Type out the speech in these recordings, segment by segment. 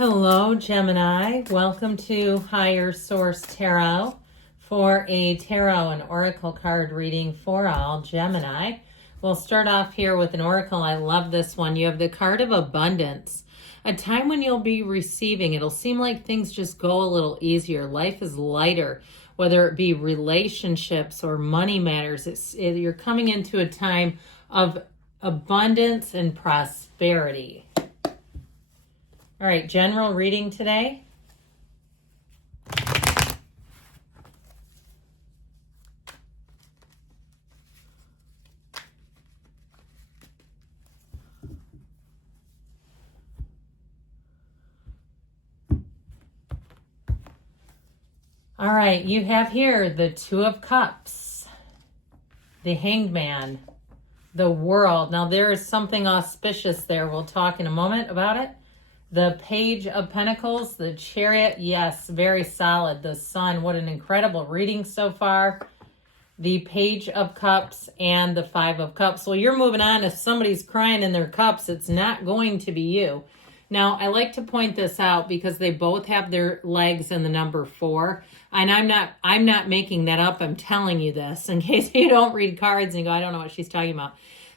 Hello, Gemini. Welcome to Higher Source Tarot for a tarot and oracle card reading for all Gemini. We'll start off here with an oracle. I love this one. You have the card of abundance, a time when you'll be receiving. It'll seem like things just go a little easier. Life is lighter, whether it be relationships or money matters. You're coming into a time of abundance and prosperity. All right, general reading today. All right, you have here the Two of Cups, the Hanged Man, the World. Now there is something auspicious there. We'll talk in a moment about it. The Page of Pentacles, the Chariot, yes, very solid. The Sun, what an incredible reading so far. The Page of Cups and the Five of Cups. Well, you're moving on. If somebody's crying in their cups, it's not going to be you. Now, I like to point this out because they both have their legs in the number 4. And I'm not making that up. I'm telling you this in case you don't read cards and go, I don't know what she's talking about.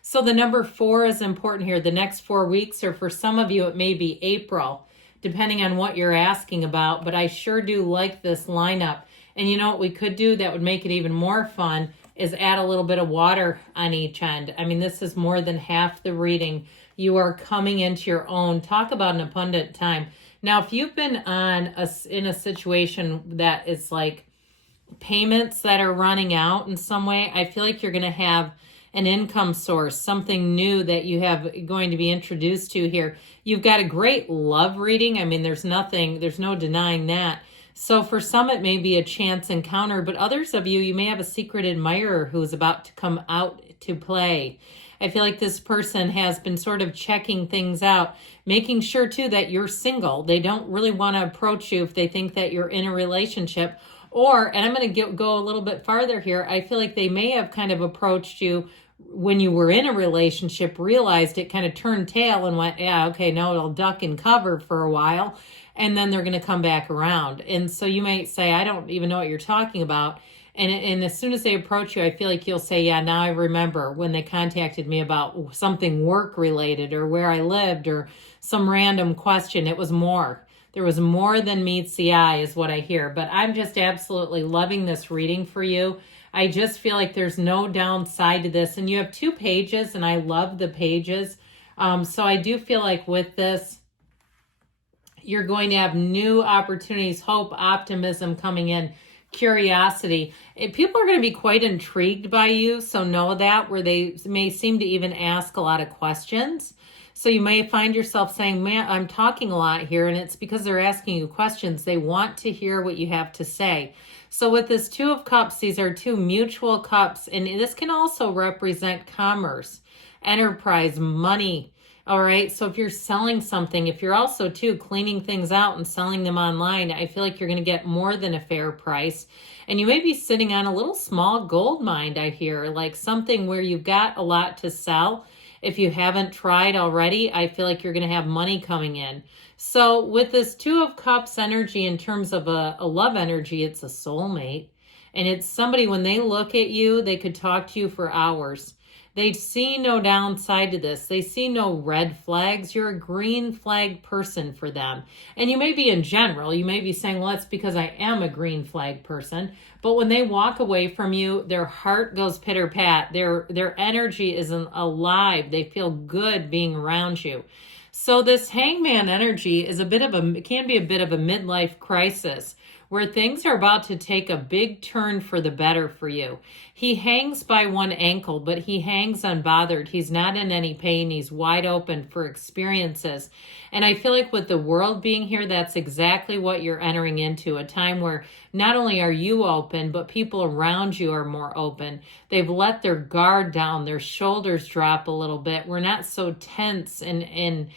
So the number 4 is important here. The next 4 weeks, or for some of you, it may be April, depending on what you're asking about. But I sure do like this lineup. And you know what we could do that would make it even more fun is add a little bit of water on each end. I mean, this is more than half the reading. You are coming into your own. Talk about an abundant time. Now, if you've been in a situation that is like payments that are running out in some way, I feel like you're going to have an income source, something new that you have going to be introduced to here. You've got a great love reading. I mean, there's no denying that. So for some, it may be a chance encounter, but others of you, you may have a secret admirer who's about to come out to play. I feel like this person has been sort of checking things out, making sure too that you're single. They don't really want to approach you if they think that you're in a relationship. Or, and I'm going to go a little bit farther here, I feel like they may have kind of approached you when you were in a relationship, realized it, kind of turned tail and went, yeah, okay, no, it'll duck and cover for a while, and then they're going to come back around. And so you might say, I don't even know what you're talking about. And as soon as they approach you, I feel like you'll say, yeah, now I remember when they contacted me about something work related or where I lived or some random question. It was more. There was more than meets the eye is what I hear. But I'm just absolutely loving this reading for you. I just feel like there's no downside to this. And you have 2 pages, and I love the pages. So I do feel like with this, you're going to have new opportunities, hope, optimism coming in, curiosity. People are going to be quite intrigued by you. So know that, where they may seem to even ask a lot of questions. So you may find yourself saying, man, I'm talking a lot here. And it's because they're asking you questions. They want to hear what you have to say. So with this 2 of Cups, these are 2 mutual cups. And this can also represent commerce, enterprise, money. All right. So if you're selling something, if you're also too cleaning things out and selling them online, I feel like you're going to get more than a fair price. And you may be sitting on a little small gold mine, I hear, like something where you've got a lot to sell. If you haven't tried already, I feel like you're going to have money coming in. So with this 2 of Cups energy, in terms of a love energy, it's a soulmate. And it's somebody, when they look at you, they could talk to you for hours. They see no downside to this. They see no red flags. You're a green flag person for them. And you may be in general. You may be saying, well, that's because I am a green flag person. But when they walk away from you, their heart goes pitter-pat. Their energy is alive. They feel good being around you. So this hangman energy is can be a bit of a midlife crisis, where things are about to take a big turn for the better for you. He hangs by one ankle, but he hangs unbothered. He's not in any pain. He's wide open for experiences. And I feel like with the world being here, that's exactly what you're entering into, a time where not only are you open, but people around you are more open. They've let their guard down, their shoulders drop a little bit. We're not so tense and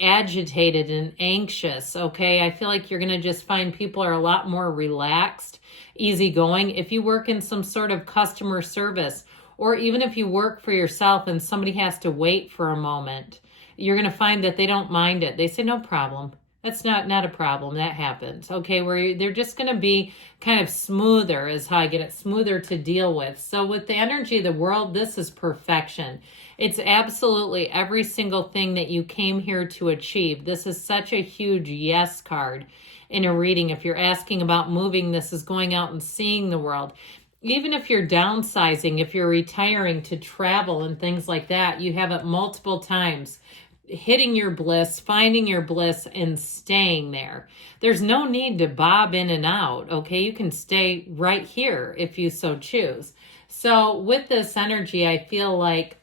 agitated and anxious, okay? I feel like you're going to just find people are a lot more relaxed, easygoing. If you work in some sort of customer service, or even if you work for yourself and somebody has to wait for a moment, you're going to find that they don't mind it. They say, no problem. That's not a problem. That happens. Okay, where they're just going to be kind of smoother is how I get it, smoother to deal with. So with the energy of the world, this is perfection. It's absolutely every single thing that you came here to achieve. This is such a huge yes card in a reading. If you're asking about moving, this is going out and seeing the world. Even if you're downsizing, if you're retiring to travel and things like that, you have it multiple times. Hitting your bliss, finding your bliss, and staying there. There's no need to bob in and out, okay? You can stay right here if you so choose. So with this energy, I feel like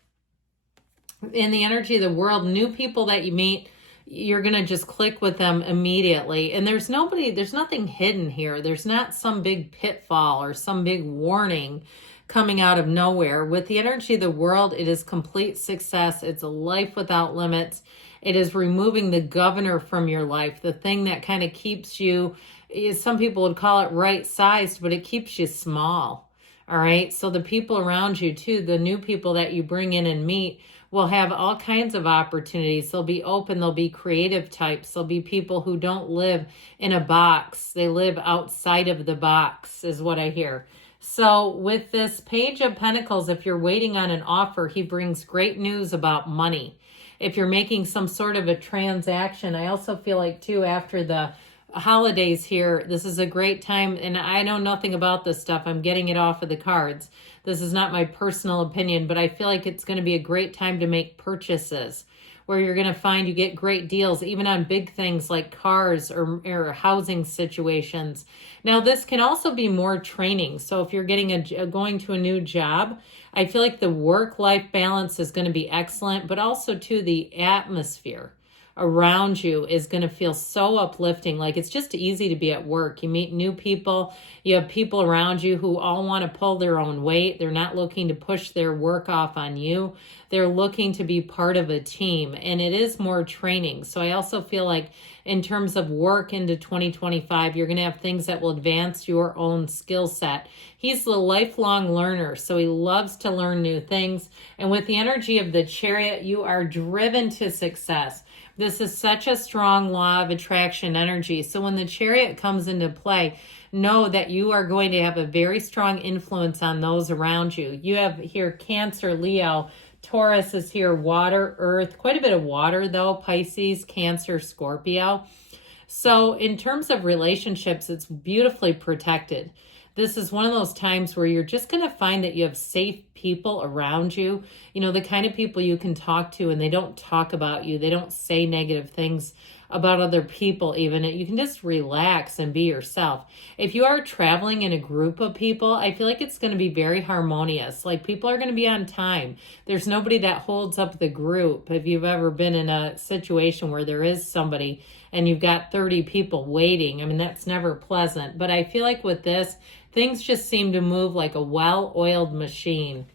in the energy of the world, new people that you meet, you're going to just click with them immediately. And there's nothing hidden here. There's not some big pitfall or some big warning coming out of nowhere. With the energy of the world, it is complete success. It's a life without limits. It is removing the governor from your life, the thing that kind of keeps you, some people would call it right-sized, but it keeps you small. All right. So the people around you too, the new people that you bring in and meet, will have all kinds of opportunities. They'll be open. They'll be creative types. They'll be people who don't live in a box. They live outside of the box is what I hear. So with this Page of Pentacles, if you're waiting on an offer, he brings great news about money. If you're making some sort of a transaction, I also feel like too, after the holidays here, this is a great time. And I know nothing about this stuff. I'm getting it off of the cards. This is not my personal opinion, but I feel like it's going to be a great time to make purchases where you're going to find you get great deals, even on big things like cars or housing situations. Now, this can also be more training. So if you're going to a new job, I feel like the work-life balance is going to be excellent, but also too, the atmosphere around you is going to feel so uplifting. Like it's just easy to be at work. You meet new people. You have people around you who all want to pull their own weight. They're not looking to push their work off on you. They're looking to be part of a team, and it is more training. So I also feel like in terms of work into 2025, you're going to have things that will advance your own skill set. He's the lifelong learner, so he loves to learn new things. And with the energy of the Chariot, you are driven to success. This is such a strong law of attraction energy. So when the Chariot comes into play, know that you are going to have a very strong influence on those around you. You have here Cancer, Leo, Taurus is here, water, earth, quite a bit of water though, Pisces, Cancer, Scorpio. So in terms of relationships, it's beautifully protected. This is one of those times where you're just going to find that you have safe people around you. You know, the kind of people you can talk to and they don't talk about you. They don't say negative things about other people even. You can just relax and be yourself. If you are traveling in a group of people, I feel like it's going to be very harmonious. Like people are going to be on time. There's nobody that holds up the group. If you've ever been in a situation where there is somebody and you've got 30 people waiting, I mean, that's never pleasant. But I feel like with this, things just seem to move like a well-oiled machine.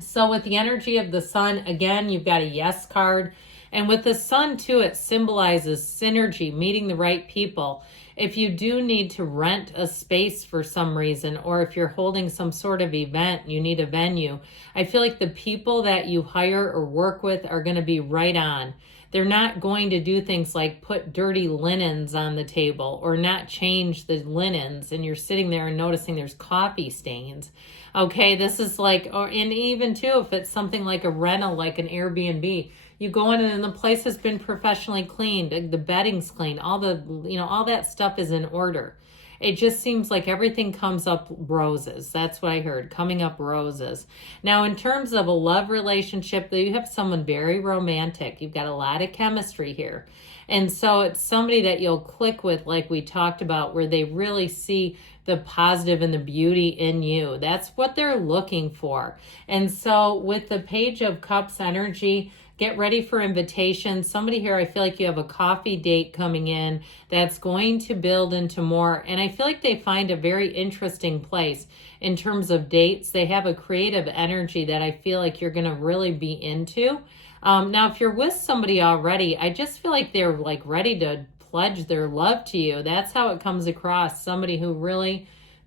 So with the energy of the sun, again, you've got a yes card. And with the sun too, it symbolizes synergy, meeting the right people. If you do need to rent a space for some reason, or if you're holding some sort of event, you need a venue, I feel like the people that you hire or work with are going to be right on. They're not going to do things like put dirty linens on the table or not change the linens, and you're sitting there and noticing there's coffee stains. Okay, this is like, and even too, if it's something like a rental, like an Airbnb, you go in and the place has been professionally cleaned, the bedding's clean, all that stuff is in order. It just seems like everything comes up roses. That's what I heard, coming up roses. Now, in terms of a love relationship, you have someone very romantic. You've got a lot of chemistry here. And so it's somebody that you'll click with, like we talked about, where they really see the positive and the beauty in you. That's what they're looking for. And so with the Page of Cups energy, get ready for invitations. Somebody here, I feel like you have a coffee date coming in that's going to build into more. And I feel like they find a very interesting place in terms of dates. They have a creative energy that I feel like you're going to really be into. Now, if you're with somebody already, I just feel like they're like ready to pledge their love to you. That's how it comes across. Somebody who really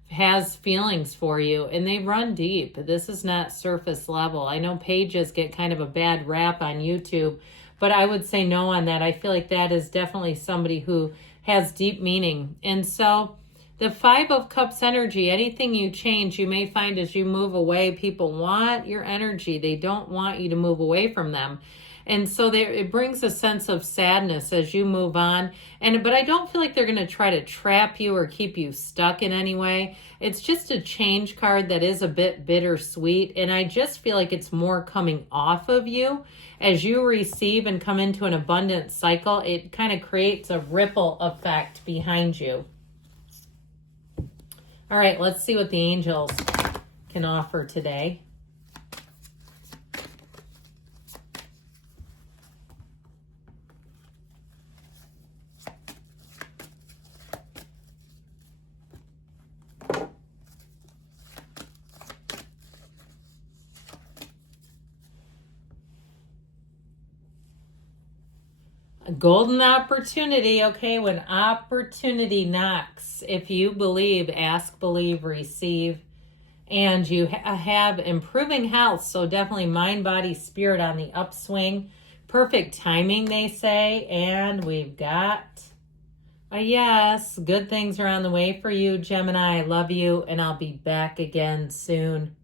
has feelings for you, and they run deep. This is not surface level. I know pages get kind of a bad rap on YouTube, But I would say no on that. I feel like that is definitely somebody who has deep meaning. And so the Five of Cups energy, anything you change, you may find as you move away, people want your energy. They don't want you to move away from them. And so it brings a sense of sadness as you move on. But I don't feel like they're going to try to trap you or keep you stuck in any way. It's just a change card that is a bit bittersweet. And I just feel like it's more coming off of you. As you receive and come into an abundant cycle, it kind of creates a ripple effect behind you. All right, let's see what the angels can offer today. A golden opportunity, okay, when opportunity knocks, if you believe, ask, believe, receive, and you have improving health, so definitely mind, body, spirit on the upswing. Perfect timing, they say, and we've got a yes. Good things are on the way for you, Gemini. I love you, and I'll be back again soon.